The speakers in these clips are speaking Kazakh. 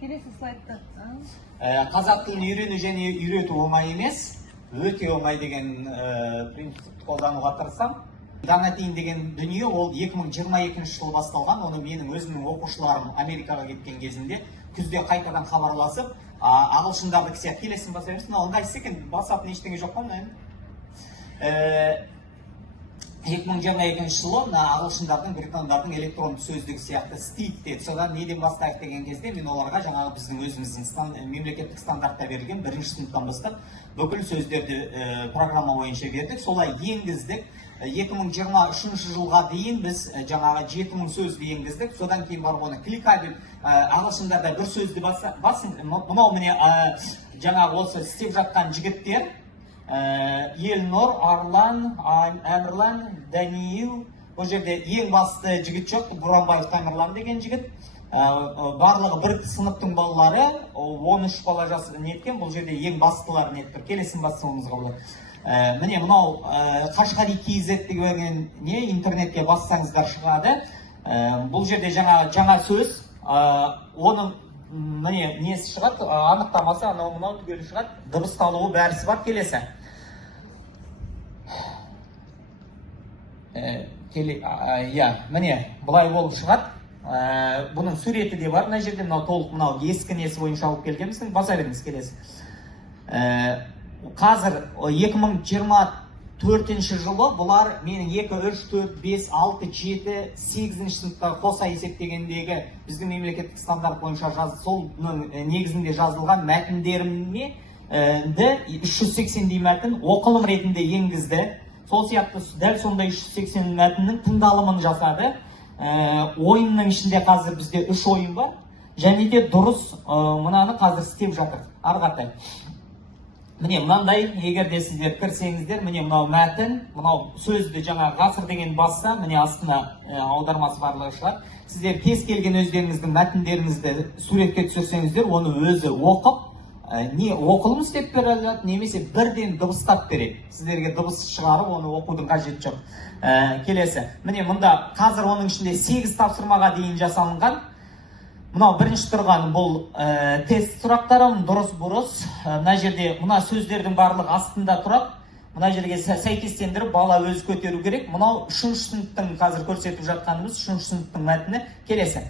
Келесі слайдта. Қазақ тілін үйрену және үйрету оңай емес, өте оңай деген принципті қолдануға тырысам. Дана тиын деген дүние ол 2022 жыл басталған. Оны менің өзімнің оқушыларым Америкаға кеткен кезінде күзде қайтадан хабарласып, ағылшындарды сияқты келесің баса берсін, ыңғайсыз екен, басатын ештеңе жоқ қой. 2022 жылы ағылшындардың, британдардың электронды сөздігі сияқты стейт деді. Содан неден бастайық деген кезде мен оларға жаңағы біздің өзіміздің мемлекеттік стандартта берілген бірінші сыныптан бастап бүкіл сөздерді программа бойынша бердік. Солай енгіздік. 2023 жылға дейін біз жаңағы 7000 сөзді енгіздік. Содан кейін барып оны кликабель ағылшындарда бір сөзді басын. Мынау міне жаңағы осы істеп жатқан жігіттер Елнұр, Арлан, Әмірлан, Даниил. Бұл жерде ең басты жігіт жоқ, Буранбаев Тамерлан деген жігіт. Барлығы бір сыныптың балалары, 13 бала жасы неткен, бұл жерде ең бастылар неттір. Келесін басуымызға болады. Міне мынау Қашқари KZ деген не интернетке бассаңыздар шығады. Бұл жерде жаңа сөз, оның міне несі шығады, анықтамасы анау мынау түгелі шығады, дыбысталуы бәрісі бар. Келесі. Міне былай болып шығады. Бұның суреті де бар мына жерде, мынау толық мынау ескі несі бойынша алып келгенбіздің. Баса беріңіз, келесі. Қазір 2024 жылы бұлар менің 2, 3, 4, 5, 6, 7, 8 сыныптар қоса есептегендегі біздің мемлекеттік стандарт бойынша солның негізінде жазылған мәтіндеріме 380 мәтін оқылым ретінде енгізді. Сол сияқты дәл сондай 380 мәтіннің тыңдалымын жасады. Ойынның ішінде қазір бізде 3 ойын бар. Және де дұрыс мұнаны қазір істеп жатыр. Арғатай. Міне мынандай, егер де сіздер кірсеңіздер, міне мынау мәтін, мынау сөзді жаңа ғасыр деген басса, міне астына аудармасы барлығы шығады. Сіздер кез келген өздеріңіздің мәтіндеріңізді суретке түсірсеңіздер, оны өзі оқып, не оқылым істеп бере алады, немесе бірден дыбыстап береді. Сіздерге дыбыс шығарып, оны оқудың қажеті жоқ. Келесі. Міне мұнда қазір оның ішінде 8 тапсырмаға дейін жасалынған. Мынау бірінші тұрған бұл тест сұрақтары, дұрыс бұрыс. Мына жерде мына сөздердің барлығы астында тұрады. Мына жерге сәйкестендіріп бала өзі көтеру керек. Мынау 3-ші сыныптың қазір көрсетіп жатқанымыз 3-ші сыныптың мәтіні. Келесі.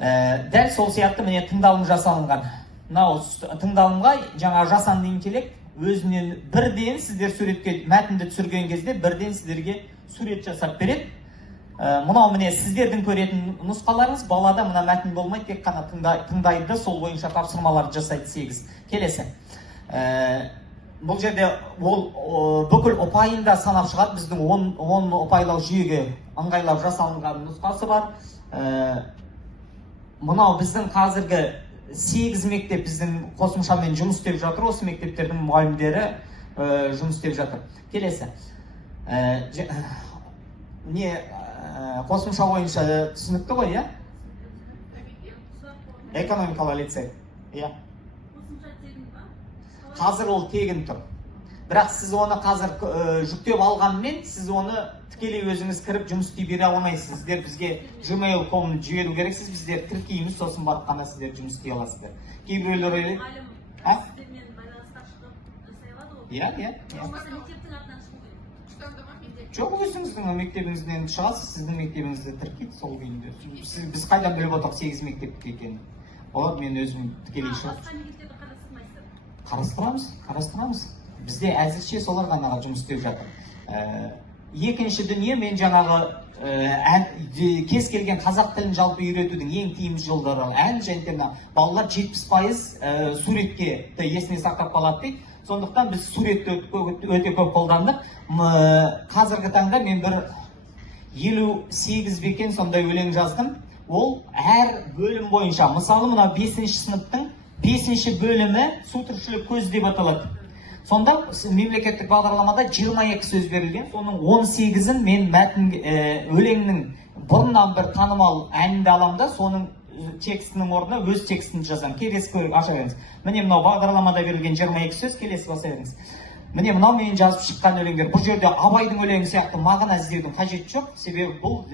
Дәл сол сияқты міне тыңдалым жасалынған. Мынау тыңдалымға жаңа жасанды интеллект өзінен бірден сіздер суретке мәтінді түсірген кезде бірден сіздерге сурет жасап береді. Мынау міне сіздердің көретін нұсқаларыңыз, балада мына мәтін болмайды, тек қана тыңдайды, сол бойынша тапсырмаларды жасайды 8. Келесі. Бұл жерде ол бүкіл ұпайында санап шығады. Біздің 10 ұпайлау жүйеге ыңғайлап жасалынған нұсқасы бар. Мынау біздің қазіргі 8 мектеп біздің қосымшамен жұмыс істеп жатыр. Осы мектептердің мұғалімдері жұмыс істеп жатыр. Келесі. Қосымша бойынша түсінікті ғой, иә? Экономикалық лицей. Қазір ол тегін тұр. Бірақ сіз оны қазір жүктеп алғанмен, сіз оны тікелей өзіңіз кіріп жұмыс істей бере алмайсыз. Сіздер бізге gmail.com жіберу керексіз, біздер тіркейміз, сосын барып қана сіздер жұмыс істей аласыздар. Кейбіреулер ойлайды. Сіздермен байланысқа шығып жасай алады ғой? Иә. Болмаса мектептің атынан шығу керек. Жоқ, өзіңіздің мектебіңізден шығасыз, сіздің мектебіңізді тіркейді сол күйінде. Біз қайдан біліп отырық 8 мектептік екенін? Олар мен өзім тікелей шығып. Басқа мектепті қарастырмайсыздар? Қарастырамыз. Бізде әзірше солар ғана жұмыс істеп жатыр. Екінші дүние, мен жаңағы кез келген қазақ тілін жалпы үйретудің ең тиімді жолдары ән және балалар 70% суретке есіне сақтап қалады дейді. Сондықтан біз суретті өте көп қолдандық. Қазіргі таңда мен бір 58 бекен сондай өлең жаздым. Ол әр бөлім бойынша, мысалы мына 5-ші сыныптың 5-ші бөлімі сутіршілік көз деп аталады. Сонда мемлекеттік бағдарламада 22 сөз берілген, соның 18-ін мен өлеңнің бұрыннан бір танымал әнді аламда, соның текстінің орнына өз текстін жазам. Келесі көріп аша беріңіз. Міне мынау бағдарламада берілген 22 сөз, келесі баса беріңіз. міне мынау мен жазып шыққан өлеңдер. Бұл жерде Абайдың өлеңі сияқты мағына іздеудің қажеті жоқ. Себебі бұл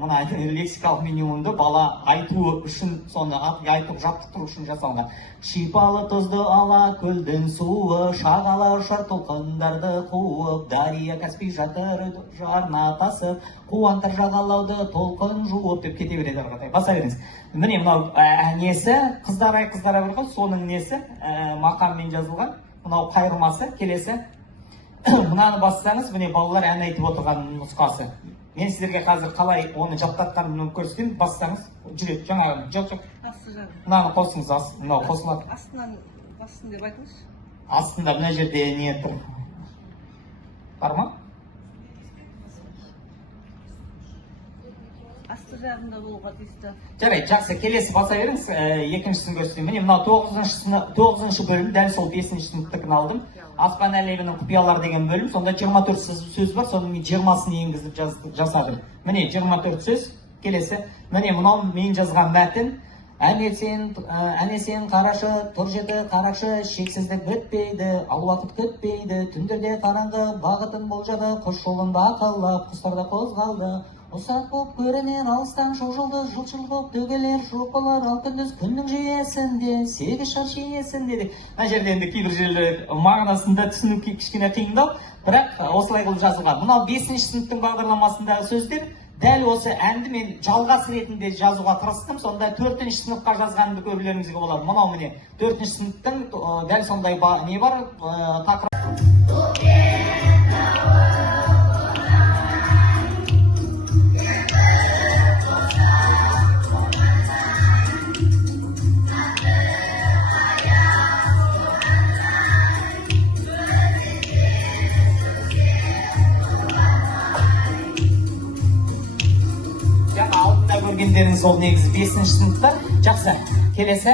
мына лексикалық минимумды бала айтуы үшін, соны айтып жаттықтыру үшін жасалған. Шипалы тұзды ала көлдің суы, шағала ұшар толқындарды қуып, Дария Каспий жатыр жарына тасып, қуантар жағалауды толқын жуып деп кете береді ары қарай. Баса беріңіз. Міне мынау несі, қыздар бір қыз, соның несі мақаммен жазылған. Мынау қайырмасы, келесі. Мынаны бассаңыз, міне балалар ән айтып отырған нұсқасы. Мен сіздерге қазір қалай оны жаттатқанымды көрсетейін, бассаңыз жүреді. Жаңағы жоқ. Мынаны қосыңыз, мынау қосылады. Астынан бассын деп айтыңыз. Астында мына жерде не тұр? Бар ма? Асты жағында болуға тиісті. Жарайды, жақсы, келесі баса беріңіз, екіншісін көрсетейін. Міне мынау 9-шы бөлім, дәл сол 5-ші сыныптыкін алдым. Аспан әлемінің құпиялары деген бөлім, сонда 24 сөз бар, соның 20-сын енгізіп жасадым. Міне 24 сөз, келесі. Міне мынау мен жазған мәтін. Әне сен қарашы, тұр жеті қарақшы, шексіздік бітпейді, ал уақыт күтпейді, түндерде қараңғы бағытын болжады, құс жолын бақылап, құстарда қозғалды. Ұсақ боп көрінер алыстан шоқжолды, жылт-жылт боп төгілер жоқ болар, ал күндіз күннің жүйесінде, 8 шаршы иесінде. Мына жерде енді кейбір жерлер мағынасында түсіну кішкене қиындау, бірақ осылай қылып жазылған. Мынау 5-ші сыныптың бағдарламасындағы сөздер. Дәл осы әнді мен жалғас ретінде жазуға тырыстым. Сонда 4-ші сыныпқа жазғанымды көрлеріңізге болады. Мынау міне 4-ші сыныптың дәл сондай не бар, тақырып. Көргендеріңіз ол негізі 5-ші сыныпта. Жақсы, келесі.